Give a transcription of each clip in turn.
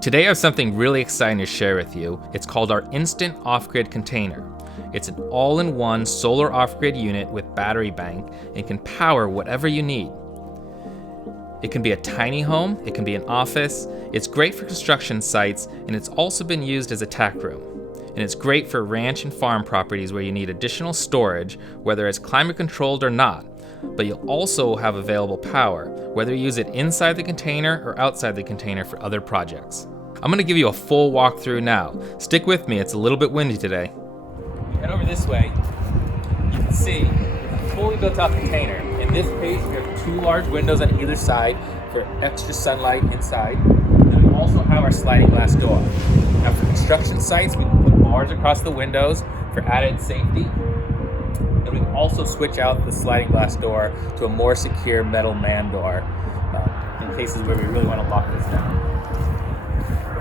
Today I have something really exciting to share with you. It's called our Instant Off-Grid Container. It's an all-in-one solar off-grid unit with battery bank and can power whatever you need. It can be a tiny home, it can be an office, it's great for construction sites, and it's also been used as a tack room. And it's great for ranch and farm properties where you need additional storage, whether it's climate controlled or not. But you'll also have available power, whether you use it inside the container or outside the container for other projects. I'm going to give you a full walkthrough now. Stick with me, it's a little bit windy today. Head over this way, you can see a fully built out container. In this case, we have two large windows on either side for extra sunlight inside. Then we also have our sliding glass door. Now for construction sites, we can put bars across the windows for added safety. And we can also switch out the sliding glass door to a more secure metal man door in cases where we really want to lock this down.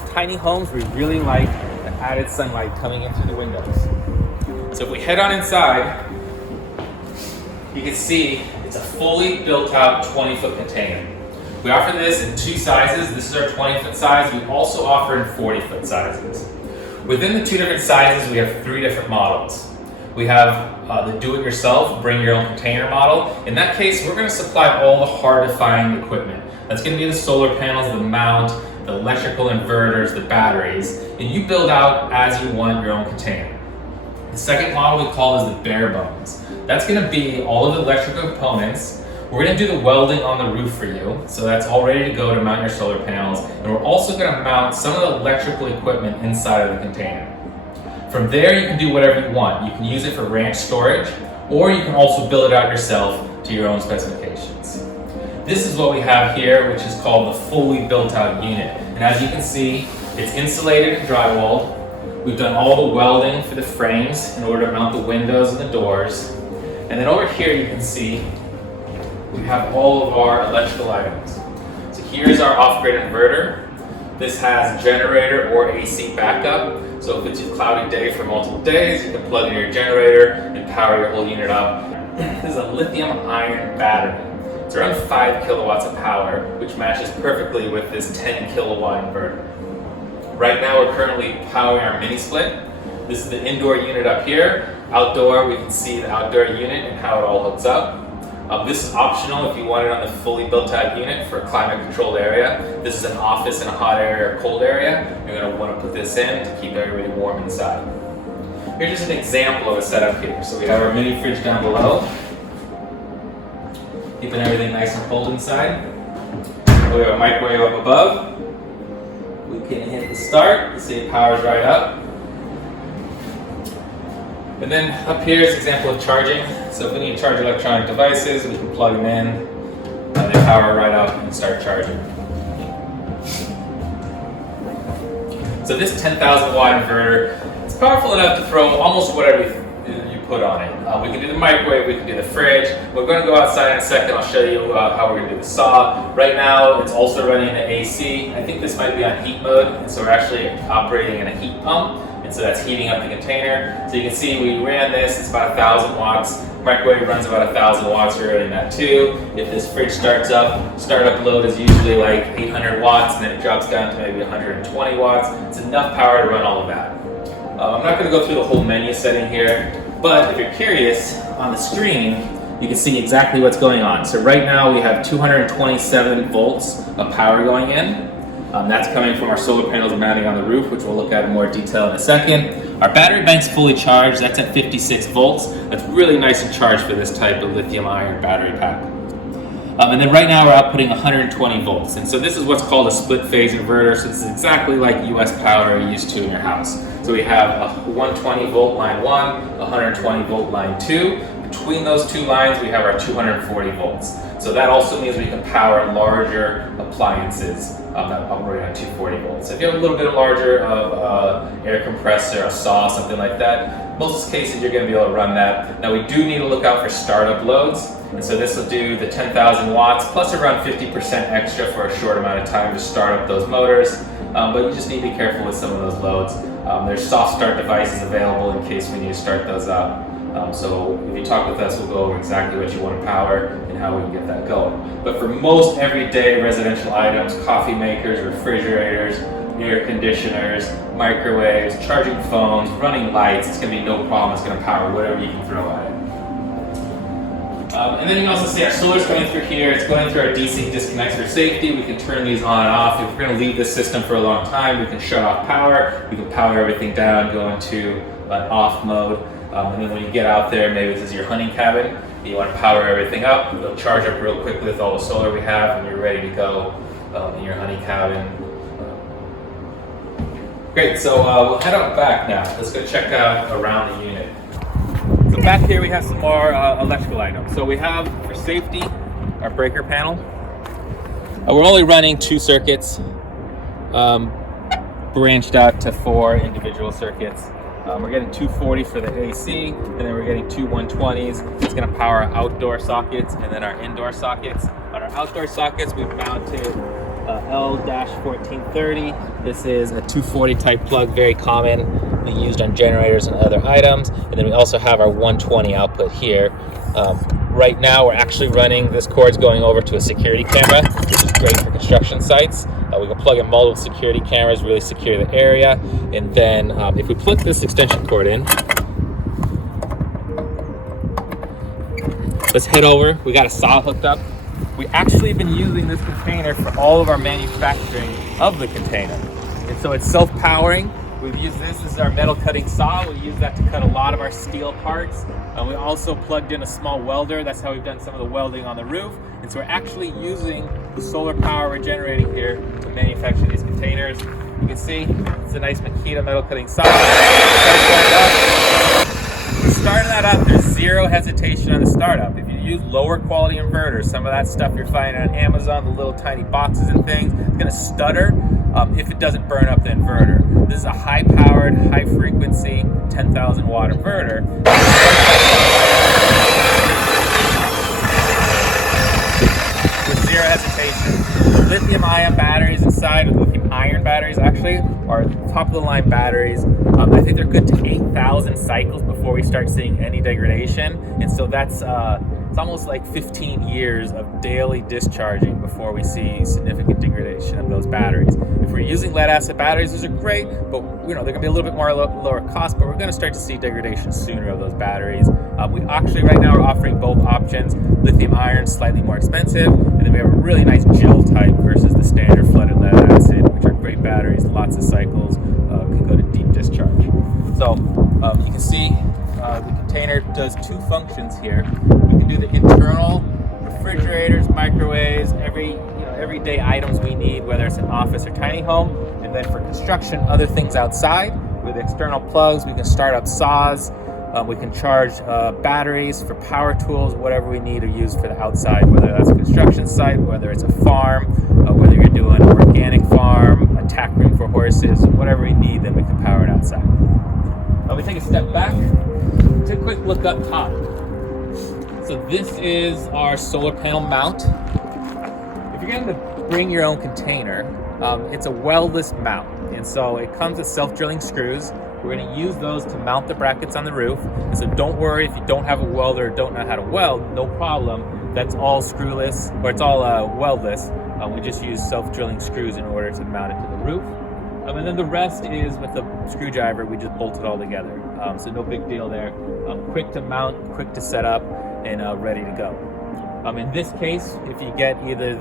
For tiny homes, we really like the added sunlight coming in through the windows. So if we head on inside, you can see it's a fully built out 20-foot container. We offer this in two sizes. This is our 20-foot size. We also offer in 40-foot sizes. Within the two different sizes, we have three different models. We have the do-it-yourself, bring your own container model. In that case, we're going to supply all the hard-to-find equipment. That's going to be the solar panels, the mount, the electrical inverters, the batteries, and you build out as you want your own container. The second model we call is the bare bones. That's going to be all of the electrical components. We're going to do the welding on the roof for you, so that's all ready to go to mount your solar panels, and we're also going to mount some of the electrical equipment inside of the container. From there, you can do whatever you want. You can use it for ranch storage, or you can also build it out yourself to your own specifications. This is what we have here, which is called the fully built out unit. And as you can see, it's insulated and drywalled. We've done all the welding for the frames in order to mount the windows and the doors. And then over here, you can see we have all of our electrical items. So here's our off-grid inverter. This has generator or AC backup. So if it's a cloudy day for multiple days, you can plug in your generator and power your whole unit up. This is a lithium iron battery. It's around 5 kilowatts of power, which matches perfectly with this 10 kilowatt inverter. Right now we're currently powering our mini split. This is the indoor unit up here. Outdoor, we can see the outdoor unit and how it all hooks up. This is optional if you want it on the fully built out unit for a climate controlled area. This is an office in a hot area or cold area. You're going to want to put this in to keep everybody warm inside. Here's just an example of a setup here. So we have our mini fridge down below, keeping everything nice and cold inside. We have a microwave up above. We can hit the start, you see it powers right up. And then up here is an example of charging. So if we need to charge electronic devices, we can plug them in, they power right up and start charging. So this 10,000 watt inverter, it's powerful enough to throw almost whatever you put on it. We can do the microwave, we can do the fridge. We're going to go outside in a second. I'll show you how we're going to do the saw. Right now, it's also running the AC. I think this might be on heat mode, and so we're actually operating in a heat pump. And so that's heating up the container. So you can see we ran this, it's about 1,000 watts. Microwave runs about 1,000 watts, we're running that too. If this fridge starts up, startup load is usually like 800 watts, and then it drops down to maybe 120 watts. It's enough power to run all of that. I'm not gonna go through the whole menu setting here, but if you're curious, on the screen, you can see exactly what's going on. So right now we have 227 volts of power going in. That's coming from our solar panels mounting on the roof, which we'll look at in more detail in a second. Our battery bank's fully charged. That's at 56 volts. That's really nice and charged for this type of lithium iron battery pack. And then right now we're outputting 120 volts. And so this is what's called a split phase inverter. So this is exactly like US power you're used to in your house. So we have a 120 volt line 1, 120 volt line 2. Between those two lines, we have our 240 volts. So that also means we can power larger appliances that operate on 240 volts. If you have a little bit larger of air compressor, a saw, something like that, most cases you're going to be able to run that. Now we do need to look out for startup loads, and so this will do the 10,000 watts plus around 50% extra for a short amount of time to start up those motors. But you just need to be careful with some of those loads. There's soft start devices available in case we need to start those up. So if you talk with us, we'll go over exactly what you want to power and how we can get that going. But for most everyday residential items, coffee makers, refrigerators, air conditioners, microwaves, charging phones, running lights. It's going to be no problem. It's going to power whatever you can throw at it. And then you can also see our solar's going through here. It's going through our DC disconnects for safety. We can turn these on and off. If we're going to leave this system for a long time, we can shut off power. We can power everything down, go into an off mode. And then when you get out there, maybe this is your hunting cabin, and you want to power everything up. It'll charge up real quickly with all the solar we have, and you're ready to go in your hunting cabin. Great, so we'll head out back now. Let's go check out around the unit. So back here we have some more electrical items. So we have, for safety, our breaker panel. We're only running 2 circuits, branched out to 4 individual circuits. We're getting 240 for the AC, and then we're getting 2 120s. It's going to power our outdoor sockets and then our indoor sockets. On our outdoor sockets, we've mounted L-1430. This is a 240 type plug, very commonly used on generators and other items. And then we also have our 120 output here. Right now, we're actually running, this cord's going over to a security camera, which is great for construction sites. We can plug in multiple security cameras, really secure the area. And then if we plug this extension cord in, let's head over. We got a saw hooked up. We actually have been using this container for all of our manufacturing of the container. And so it's self-powering. We've used this as our metal cutting saw. We use that to cut a lot of our steel parts. We also plugged in a small welder. That's how we've done some of the welding on the roof. And so we're actually using the solar power we're generating here to manufacture these containers. You can see it's a nice Makita metal cutting saw. Starting that up, there's zero hesitation on the startup. If you use lower quality inverters, some of that stuff you're finding on Amazon, the little tiny boxes and things, it's going to stutter if it doesn't burn up the inverter. This is a high-powered, high-frequency, 10,000 watt inverter. With zero hesitation. The lithium-ion batteries inside, lithium-iron batteries actually, are top-of-the-line batteries. I think they're good to 8,000 cycles before we start seeing any degradation, and so that's it's almost like 15 years of daily discharging before we see significant degradation of those batteries. If we're using lead-acid batteries, those are great, but they're going to be a little bit more lower cost, but we're going to start to see degradation sooner of those batteries. We actually right now are offering both options. Lithium-iron, slightly more expensive, and then we have a really nice gel type versus the standard flooded lead-acid, which are great batteries, lots of cycles, can go to deep discharge. So you can see the container does 2 functions here. We can do the internal refrigerators, microwaves, everyday items we need, whether it's an office or tiny home. And then for construction, other things outside. With external plugs, we can start up saws. We can charge batteries for power tools, whatever we need to use for the outside, whether that's a construction site, whether it's a farm, whether you're doing an organic farm, a tack room for horses, whatever we need, then we can power it outside. We take a step back, take a quick look up top. So this is our solar panel mount. If you're going to bring your own container, it's a weldless mount. And so it comes with self-drilling screws. We're going to use those to mount the brackets on the roof. And so don't worry if you don't have a welder or don't know how to weld, no problem. That's all screwless, or it's all weldless. We just use self-drilling screws in order to mount it to the roof. And then the rest is with the screwdriver, we just bolt it all together. So no big deal there. Quick to mount, quick to set up, and ready to go. In this case, if you get either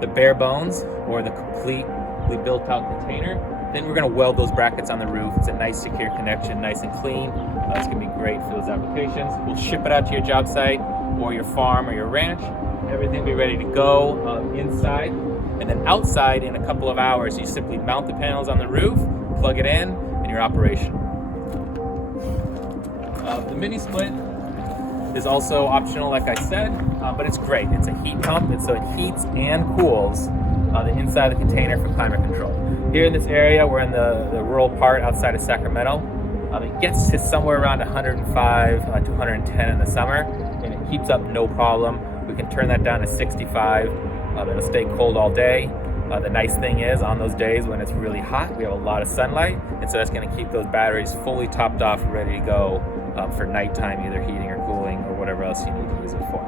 the bare bones or the completely built out container, then we're going to weld those brackets on the roof. It's a nice secure connection, nice and clean. It's going to be great for those applications. We'll ship it out to your job site or your farm or your ranch. Everything will be ready to go inside. And then outside, in a couple of hours, you simply mount the panels on the roof, plug it in, and you're operational. The mini split is also optional, like I said, but it's great. It's a heat pump, and so it heats and cools the inside of the container for climate control. Here in this area, we're in the rural part outside of Sacramento. It gets to somewhere around 105 to 110 in the summer, and it keeps up no problem. We can turn that down to 65. It'll stay cold all day. The nice thing is, on those days when it's really hot, we have a lot of sunlight, and so that's going to keep those batteries fully topped off, ready to go for nighttime, either heating or cooling or whatever else you need to use it for.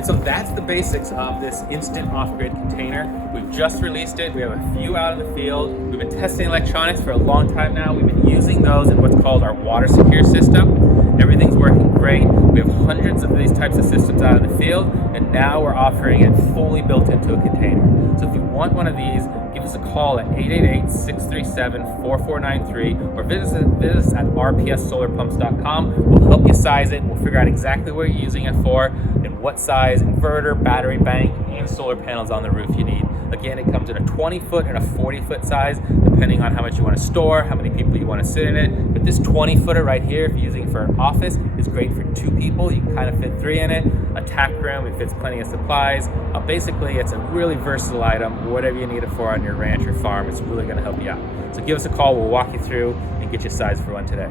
And so that's the basics of this instant off-grid container. We've just released it. We have a few out in the field. We've been testing electronics for a long time now. We've been using those in what's called our water secure system. Everything's working great. We have hundreds of these types of systems out in the field, and now we're offering it fully built into a container. So if you want one of these, give us a call at 888-637-4493 or visit us at rpssolarpumps.com. We'll help you size it. We'll figure out exactly what you're using it for and what size inverter, battery bank, and solar panels on the roof you need. Again, it comes in a 20-foot and a 40-foot size, depending on how much you want to store, how many people you want to sit in it. But this 20-footer right here, if you're using it for an office, is great for 2 people. You can kind of fit 3 in it. A tack room, it fits plenty of supplies. Basically, it's a really versatile item. Whatever you need it for on your ranch or farm, it's really going to help you out. So give us a call. We'll walk you through and get you sized for one today.